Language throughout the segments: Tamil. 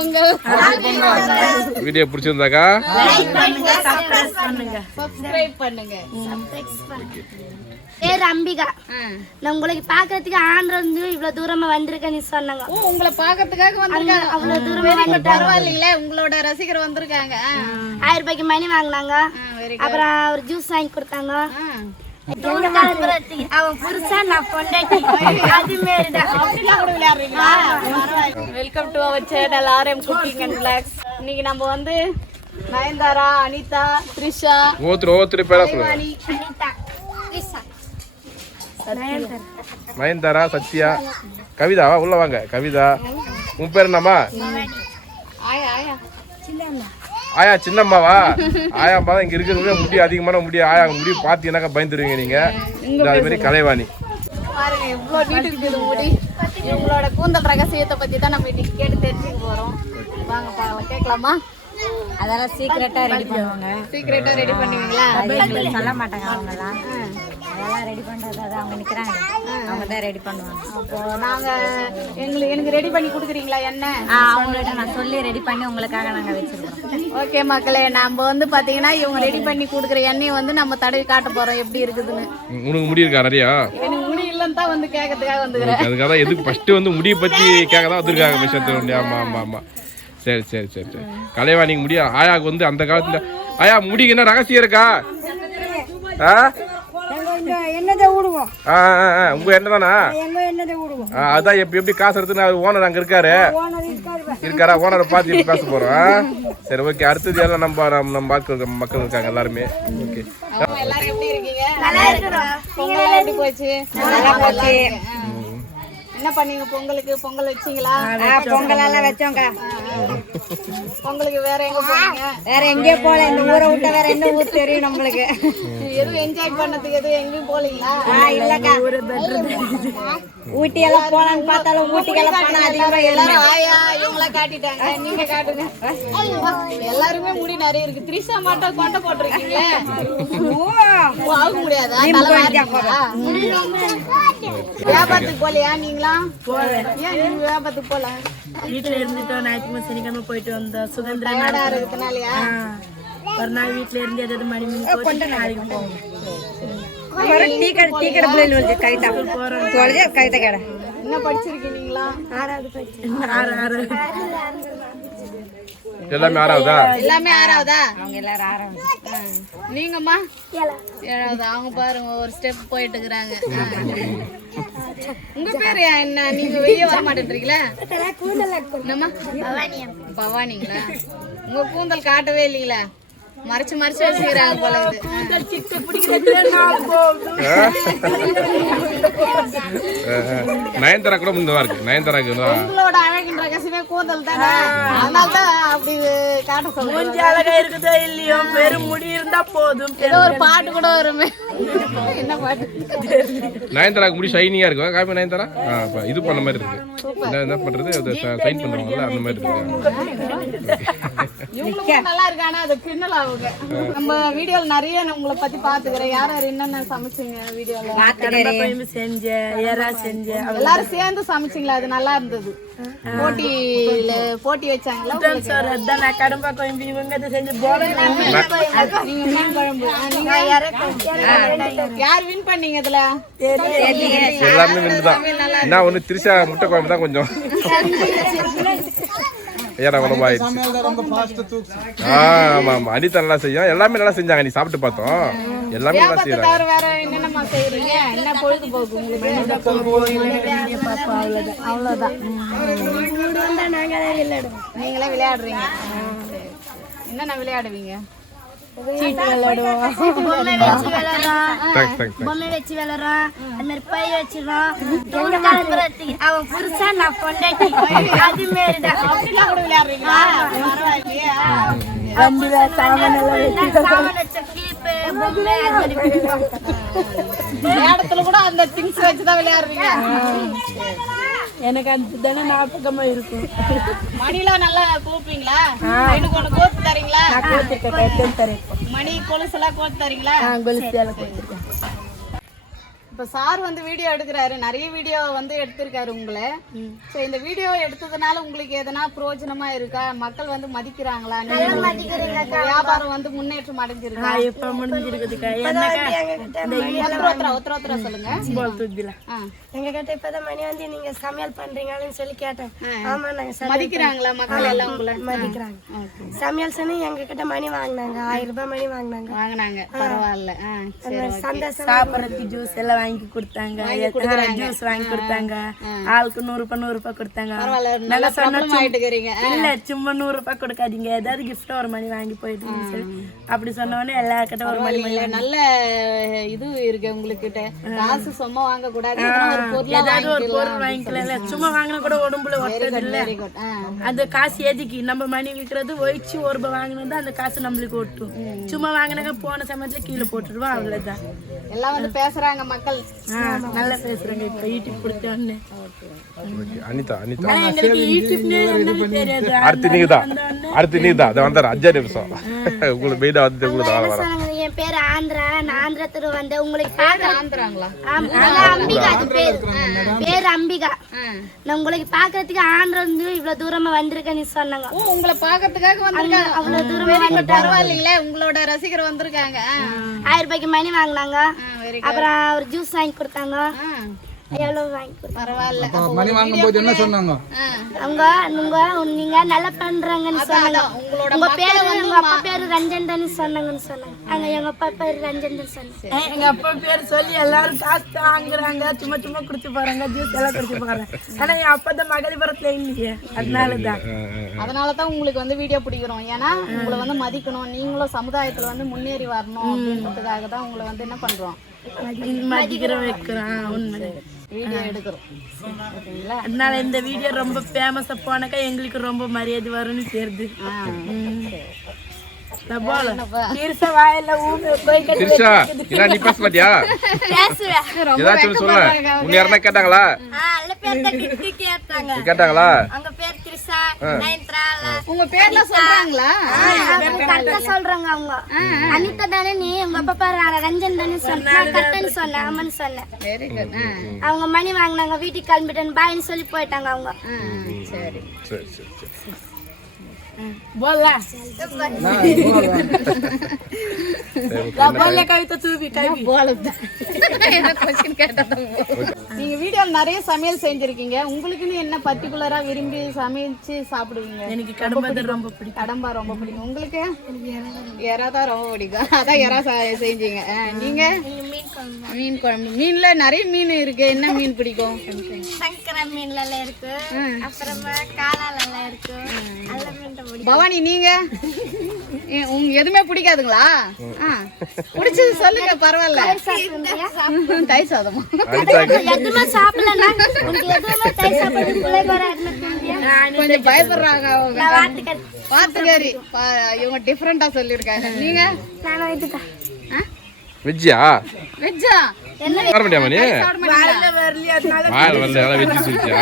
பொங்கல். வீடியோ பிடிச்சிருந்தாக்கா சப்ஸ்கிரைப் பண்ணுங்க. பேர் அம்பிகா. நான் உங்களுக்கு பாக்குறதுக்கு ஆந்திரா இருந்து இவ்வளவு தூரமா வந்திருக்கேன்னு சொன்னாங்க. உங்களை பாக்கிறதுக்காக வந்திருக்காங்க. அவ்வளவு தூரமா வந்து பரவாயில்லைங்களே, உங்களோட ரசிகர் வந்திருக்காங்க. 1000 ரூபாய்க்கு மணி வாங்கினாங்க. அப்புறம் ஒரு ஜூஸ் வாங்கி கொடுத்தாங்க. அவன் புருஷா நான் பொண்டாட்டி அது மாதிரிதான். Welcome to our channel RM cooking and blogs. இன்னைக்கு நம்ம வந்து நயன்தாரா, அனிதா, த்ரிஷா, ஒவ்வொருத்தர் பேரா சொல்லுங்க. அனிதா, த்ரிஷா, நயன்தாரா, சத்யா, கவிதாவா? உள்ள வாங்க. கவிதா, உன் பேர் என்னம்மா? ஆயா ஆயா ஆயா சின்னம்மாவா? ஆயாம்மா தான் இங்க இருக்கிறவங்க முடி அதிகமான முடி. ஆயா முடி பாத்தீங்கன்னாக்கா பயந்துருவீங்க நீங்க. அது மாதிரி கலைவாணி பாருங்க இவ்வளோ நீட் இருக்குது முடி. இவங்களோட கூந்தல் ரகசியத்தை பத்தி தான் நம்ம இன்னைக்கு கேட்டு தெரிஞ்சுக்க போறோம். வாங்க பார்க்கலாம். கேட்கலாமா? அதெல்லாம் சீக்கிரட்டா ரெடி பண்ணுவாங்க. சீக்கிரட்டா ரெடி பண்ணுவீங்களா? எங்களுக்கு சொல்ல மாட்டாங்க அவங்கலாம். அதெல்லாம் ரெடி பண்றது அவங்க நிக்கிறாங்க, அவங்க தான் ரெடி பண்ணுவாங்க. அப்போ நாங்க எனக்கு ரெடி பண்ணி கொடுக்குறீங்களா? என்ன அவங்கள்ட்ட நான் சொல்லி ரெடி பண்ணி உங்களுக்காக நாங்க வச்சிருக்கோம். ஓகே மக்களே, நம்ம வந்து பாத்தீங்கன்னா இவங்க ரெடி பண்ணி கொடுக்குற எண்ணெயை வந்து நம்ம தடவி காட்ட போறோம் எப்படி இருக்குதுன்னு. உனக்கு முடி இருக்கா நிறையா? எனக்கு முடி இல்லைன்னு தான் வந்து கேட்கறதுக்காக வந்துக்கிறேன். அதுக்காக தான் எதுக்கு ஃபர்ஸ்ட் வந்து முடியை பத்தி கேட்க தான் வந்திருக்காங்க விஷயத்த. ஆமா ஆமா ஆமா. சரி சரி சரி சரி. கலைவாணிக்கு முடியா? ஆயாவுக்கு வந்து அந்த காலத்துல ஆயா முடிக்கு என்ன ரகசியம் இருக்கா? என்னதை விடுவோம். உங்க என்ன தானா? அதான் எப்படி காசு எடுத்து ஓனர் அங்க இருக்காரா? ஓனரை பார்த்து பேச போறோம். சரி ஓகே. அடுத்தது எல்லாம் நம்ம மக்கள் இருக்காங்க எல்லாருமே. ஓகே. எல்லாரும் எப்படி இருக்கீங்க? நல்லா இருக்கோம். பொங்கல் எப்படி போச்சு? நல்லா போச்சு. என்ன பண்ணீங்க பொங்கலுக்கு? பொங்கல் வச்சீங்களா? பொங்கல் எல்லாம் வச்சோங்க. பொங்கலுக்கு வேற எங்க போறீங்க? வேற எங்கேயே போல. இந்த ஊரை விட்ட வேற என்ன ஊர் தெரியும் நம்மளுக்கு? எதுவும் என்ஜாய் பண்ணதுக்கு எதுவும் எங்கேயும் போலீங்களா? இல்லக்கா, ஊட்டி எல்லாம் போலான்னு பார்த்தாலும் ஊட்டிக்கெல்லாம் போனா அதிகமா எல்லாரும் ஆயா இவங்களா காட்டிட்டாங்க. நீங்க காட்டுங்க. எல்லாருமே முடி நிறைய இருக்கு. த்ரிஷா மட்டும் கொண்டை போட்டிருக்கீங்களே. ஆக முடியாதா? வியாபாரத்துக்கு போலையா நீங்களா? ஏன் நீங்க வியாபாரத்துக்கு போல? வீட்டுல இருந்துட்டோம். ஞாயிற்றுக்கிழமை சனிக்கிழமை போயிட்டு வந்தோம். சுதந்திரம் இருக்கிறதுனாலயா? ஒரு நாள் வீட்டுல இருந்து ஏதாவது மணி நாளைக்கு போவோம். என்ன படிச்சிருக்கீங்களா? 6வது. எல்லாமே 6வதா? எல்லாமே 6வதா? அவங்க எல்லாரும் 6வது. நீங்கம்மா 7வது. அவங்க பாருங்க ஒரு ஸ்டெப் போயிட்டு இருக்கிறாங்க. உங்க பேரு என்ன? நீங்க வெளியே வர மாட்டேன்றீங்களா? என்னம்மா? பவானிங்களா? உங்க கூந்தல் காட்டவே இல்லீங்களா? மறைச்சு மறைச்சு வச்சுக்கிறாங்க போல. நயன்தாரா கூட முன்னதா இருக்கு. நயன்தாராக்கு உங்களோட அழகின் ரகசியமே கூந்தல் தானே. அதனாலதான் அப்படி காட்ட சொல்லுங்க. அழகா இருக்குதோ இல்லையோ, வெறும் முடி இருந்தா போதும். ஏதோ ஒரு பாட்டு கூட வருமே. என்ன பாட்டு? நயன்தாராக்கு முடி ஷைனிங்கா இருக்கும். காப்பி நயன்தாரா இது பண்ண மாதிரி இருக்கு. என்ன பண்றது? சைன் பண்ணுவாங்கல்ல அந்த மாதிரி இருக்கு. நல்லா இருக்கு. ஆனா அது கிண்டல் ஆகுங்க. நம்ம வீடியோல நிறைய உங்களை பத்தி பாத்துக்கிறேன். யார் யார் என்னென்ன சமைச்சீங்க வீடியோல? செஞ்சேன், ஏரா செஞ்சேன். எல்லாரும் சேர்ந்து சமைச்சிங்களா? அது நல்லா இருந்தது. போட்டி வச்சாங்களா? கடம்பா கோயம்பு இவங்க செஞ்சு போல. நீங்க மீன் குழம்பு. யார் வின் பண்ணீங்க இதுல? எல்லாமே வின் தான். என்ன ஒண்ணு த்ரிஷா முட்டை குழம்பு தான் கொஞ்சம் ஆமா ஆமா. அனிதா நல்லா செய்யும். எல்லாமே நல்லா செஞ்சாங்க. நீ சாப்பிட்டு பார்த்தோம். எல்லாமே நல்லா செய்யறாங்க. வேற என்னென்னமா செய்றீங்க? என்ன பொழுதுபோக்கு உங்களுக்கு? அவ்வளவுதான். நீங்களே விளையாடுறீங்க. என்னென்ன விளையாடுவீங்க? பொம்மை வச்சு விளையாடுறோம். அந்த மாதிரி பை வச்சிடறோம். அவன் புருஷா நான் பொண்டாட்டி அது மாதிரிதான். அப்படிலாம் கூட விளையாடுறீங்களா? பரவாயில்லையா? விளையாடத்துல கூட அந்த திங்ஸ் வச்சுதான் விளையாடுறீங்க. எனக்கு அந்த தானே ஞாபகமா இருக்கும். மணிலாம் நல்லா கோப்பீங்களா? எனக்கு ஒண்ணு கோத்து தரீங்களா? தரேன். மணி கொலுசு எல்லாம் கோத்து தரீங்களா? கொலுசு எல்லாம் கொடுத்துருக்கேன். இப்ப சார் வந்து வீடியோ எடுக்கிறாரு, நிறைய வீடியோ வந்து எடுத்திருக்காரு உங்களை. சோ இந்த வீடியோ எடுத்ததுனால உங்களுக்கு எதனா பிரயோஜனமா இருக்கா? மக்கள் வந்து மதிக்கிறாங்களா? வியாபாரம் வந்து முன்னேற்றம் அடைஞ்சிருக்கா? இப்ப முடிஞ்சிருக்குதுக்கா. ஒருத்தர சொல்லுங்க. எங்க கிட்ட இப்பதான் மணி வந்து நீங்க சமையல் பண்றீங்கன்னு சொல்லி கேட்டேன். ஆமா நாங்க மதிக்கிறாங்களா மக்கள் எல்லாம் உங்களை? மதிக்கிறாங்க. சமையல் சொன்னி எங்க கிட்ட மணி வாங்கினாங்க, 1000 ரூபாய் மணி வாங்கினாங்க. பரவாயில்ல. சந்தோஷம். சாப்பிடறதுக்கு ஜூஸ் எல்லாம் வாங்கி கொடுத்தாங்க, ஜூஸ் வாங்கி கொடுத்தாங்க, ஆளுக்கு 100 ரூபாய் கொடுத்தாங்க. நல்லா சொன்னா இல்ல சும்மா 100 ரூபாய் கொடுக்காதீங்க, ஏதாவது கிஃப்ட் ஒரு மணி வாங்கி போயிட்டு சொல்லி அப்படி சொன்னோடனே எல்லார்கிட்ட ஒரு மணி நல்ல இது இருக்கு உங்ககிட்ட. காசு சும்மா வாங்க கூடாது, ஏதாவது ஒரு பொருள் வாங்கிக்கலாம். சும்மா வாங்கினா கூட உடம்புல ஒட்டது இல்ல. அந்த காசு எதுக்கு? நம்ம மணி விற்கிறது ஒழிச்சு 1 ரூபாய் வாங்கினது அந்த காசு நம்மளுக்கு ஒட்டும். சும்மா வாங்கினாங்க போன சமயத்துல கீழே போட்டுருவோம், அவ்வளவுதான். எல்லாம் வந்து பேசுறாங்க மக்கள். நல்லா பேசுறாங்க. இப்ப யூடியூப் கொடுத்தோன்னு அனிதா எங்களுக்கு யூடியூப்னே என்னன்னு தெரியாது. அடுத்து நீதான் அது வந்தாரு 5 நிமிஷம் உங்களுக்கு மெயினா வந்து உங்களுக்கு என் பேரு ஆந்திரா, நான் ஆந்திரத்துல வந்து உங்களுக்கு ஆந்திராங்களா? அம்பிகா, அது பேரு அம்பிகா. நான் உங்களுக்கு பாக்குறதுக்கு ஆந்திரா இருந்து இவ்வளவு தூரமா வந்திருக்கேன்னு சொன்னாங்க. உங்களை பாக்கிறதுக்காக வந்திருக்காங்க. அவ்வளவு தூரமா பரவாயில்லைங்களே, உங்களோட ரசிகர் வந்திருக்காங்க. 1000 ரூபாய்க்கு மணி வாங்கினாங்க, அப்புறம் ஒரு ஜூஸ் வாங்கி கொடுத்தாங்க. எவ்வளவு வாங்கி கொடுத்தாங்க. பரவாயில்ல. மணி வாங்கும்போது என்ன சொன்னாங்க? நீங்க நல்லா பண்றாங்கன்னு சொன்னாங்க. உங்க பேரு உங்க அப்பா பேரு ரஞ்சன் தானே சொன்னாங்கன்னு சொன்னாங்க. எங்க அப்பா பேரு ரஞ்சன் தான் சொன்னாங்க. எங்க அப்பா பேர் சொல்லி எல்லாரும் காசு வாங்குறாங்க, சும்மா சும்மா குடிச்சு போறாங்க, ஜூஸ் எல்லாம் குடிச்சு போறாங்க. ஆனா என் அப்பா தான் மகளிபுரத்துல இல்லையே, அதனாலதான் உங்களுக்கு வந்து வீடியோ பிடிக்கிறோம். ஏன்னா உங்களை வந்து மதிக்கணும், நீங்களும் சமுதாயத்துல வந்து முன்னேறி வரணும் அப்படின்றதுக்காக தான் உங்களை வந்து என்ன பண்றோம், மதிக்கிறோம், வைக்கிறோம். உண்மை வீடியோ எடுக்கிறோம். அதனால இந்த வீடியோ ரொம்ப ஃபேமஸா போனாக்கா எங்களுக்கு ரொம்ப மரியாதை வரும்னு தெரியுது. கேட்டாங்களா? உங்க பேர்ல சொல்றாங்களா? சொல்றாங்க அவங்க. அனிதா தானே நீ? உங்க அப்பா பேரு ரஞ்சன் தானே சொன்ன? ஆமான்னு சொன்னேன். அவங்க மணி வாங்கினாங்க, வீட்டுக்கு கிளம்பிட்டேன் பாய்ன்னு சொல்லி போயிட்டாங்க அவங்க. சரி சரி சரி சரி. बोला बोले कविता तू भी कभी बोलदा என்ன क्वेश्चन கேட்டதோ. நீங்க வீடியோல நிறைய சமையல் செஞ்சிருக்கீங்க, உங்களுக்குன்னு என்ன பர்టిక్యులரா விரும்பி சமைச்சு சாப்பிடுவீங்க? எனக்கு கடம்பா ரொம்ப பிடிக்கும். கடம்பா ரொம்ப பிடிக்கும். உங்களுக்கு எறா தான் ரொம்ப பிடிக்கும், அதான் எறா செஞ்சீங்க. நீங்க மீன் குழம்பு. மீன்ல நிறைய மீன் இருக்கு, என்ன மீன் பிடிக்கும்? சங்கர மீன்ல இருக்கு, அப்புறமா காளால இருக்கு. பவானி நீங்க எதுவுமே பிடிக்காதுங்களா? பிடிச்சது சொல்லுங்க, பரவாயில்ல. தயிர் சாதமா? எதுவுமே சாப்பிடலன்னா கொஞ்சம் பயப்படுறாங்க அவங்க. வாத்துக்கறி இவங்க டிஃபரெண்டா சொல்லிருக்காங்க. நீங்க வெஜ்ஜா? வெஜ்ஜா என்ன வர முடியாம நீ வெஜ்ஜு சொல்லிச்சா?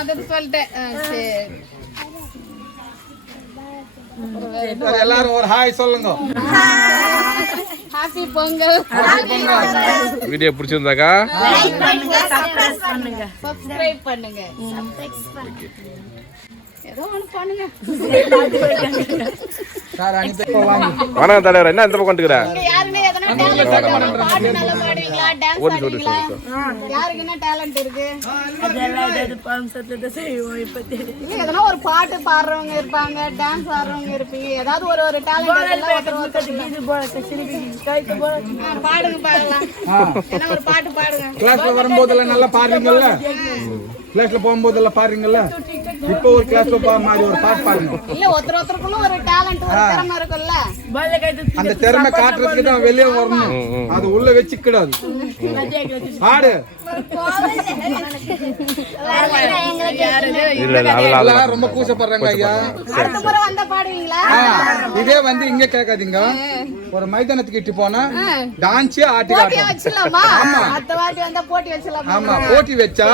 வந்து சொல்லிட்டேன். சரி எல்லாரும் ஒரு ஹாய் சொல்லுங்க. ஹாப்பி பொங்கல். வீடியோ பிடிச்சிருந்தாக்கா சப்ஸ்கிரைப் பண்ணுங்க. ஏதோ ஒன்று பண்ணுங்க. வணக்கம் தலைவர், என்ன இந்த பக்கம் வந்துக்கிற? யாருமே எதனா டேலண்ட் பாட்டு நல்லா பாடுவீங்களா? டான்ஸ் ஆடுவீங்களா? யாருக்கு என்ன டேலண்ட் இருக்கு? அதெல்லாம் இது பாம்சத்துல செய்வோம். இப்ப இல்ல எதனா ஒரு பாட்டு பாடுறவங்க இருப்பாங்க, டான்ஸ் ஆடுறவங்க இருப்பீங்க, ஏதாவது ஒரு டேலண்ட் இது போல சிரிப்பி கைத்து போல பாடுங்க, பாடலாம். ஏன்னா ஒரு பாட்டு பாடுங்க. கிளாஸ்ல வரும்போதெல்லாம் நல்லா பாடுறீங்கல்ல, கிளாஸ்ல போகும்போதெல்லாம் பாடுறீங்கல்ல, இப்போ ஒரு கிளாஸ்ல மாதிரி ஒரு பாட்டு பாடுங்க. இல்ல ஒருத்தருக்குள்ள ஒரு டேலண்ட், ஒரு திறமை இருக்குல்ல, அந்த திறமை காட்டுறதுக்கு தான் வெளியே வரணும், அது உள்ள வச்சுக்கிடாது. பாடு. இல்ல இல்ல அதெல்லாம் எல்லாம் ரொம்ப கூச்சப்படுறாங்க ஐயா. அடுத்த முறை வந்தா பாடுவீங்களா? இதே வந்து இங்க கேட்காதீங்க, ஒரு மைதானத்துக்கு இட்டு போனா டான்ஸே ஆட்டி போட்டி காட்டும். வச்சிடலாமா? அடுத்த வாட்டி வந்தா போட்டி வச்சிடலாமா? ஆமா, போட்டி வச்சா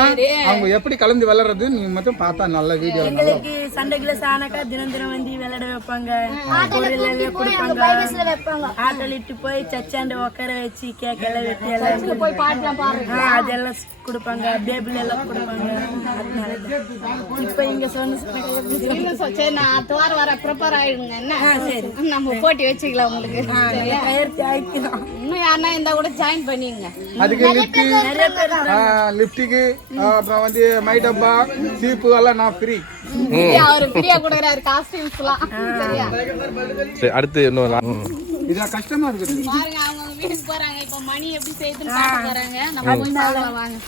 அவங்க எப்படி கலந்து விளையாடுறது நீங்க மட்டும் பார்த்தா நல்ல வீடியோ. எங்களுக்கு சண்டைக்குள்ள சாணக்கா தினம் தினம் வந்து விளையாட வைப்பாங்க, பொருள் கொடுப்பாங்க, பைபஸ்ல வைப்பாங்க. ஆட்டோல இட்டு போய் சச்சாண்டு உட்கார வச்சு கேக்கெல்லாம் வெட்டி எல்லாம் போய் பாட்டுலாம் பாருங்க. அதெல்லாம் கொடுப்பாங்க, பேபிள் எல்லாம் கொடுப்பாங்க. இப்ப இங்க சொன்ன சரி, நான் அடுத்த வாரம் வர ப்ரிப்பேர் ஆயிடுங்க. என்ன நம்ம போட்டி வச்சுக்கலாம் உங்களுக்கு. சரியா? பயிற்சி ஆயிக்கலாம். இன்னும் யாருன்னா இருந்தா கூட ஜாயின் பண்ணிங்க. அதுக்கு லிப்டிக்கு அப்புறம் வந்து மை டப்பா சீப்பு எல்லாம் நான் ஃப்ரீ. அவரு ஃப்ரீயா கொடுக்குறாரு காஸ்டியூம்ஸ் எல்லாம். சரியா? சரி அடுத்து இன்னொரு இதா கஷ்டமா இருக்குது. பாருங்க, அவங்க வீட்டுக்கு போறாங்க. இப்ப மணி எப்படி செய்யுதுன்னு பார்க்க போறாங்க. நம்ம போய் பார்க்கலாம் வாங்க.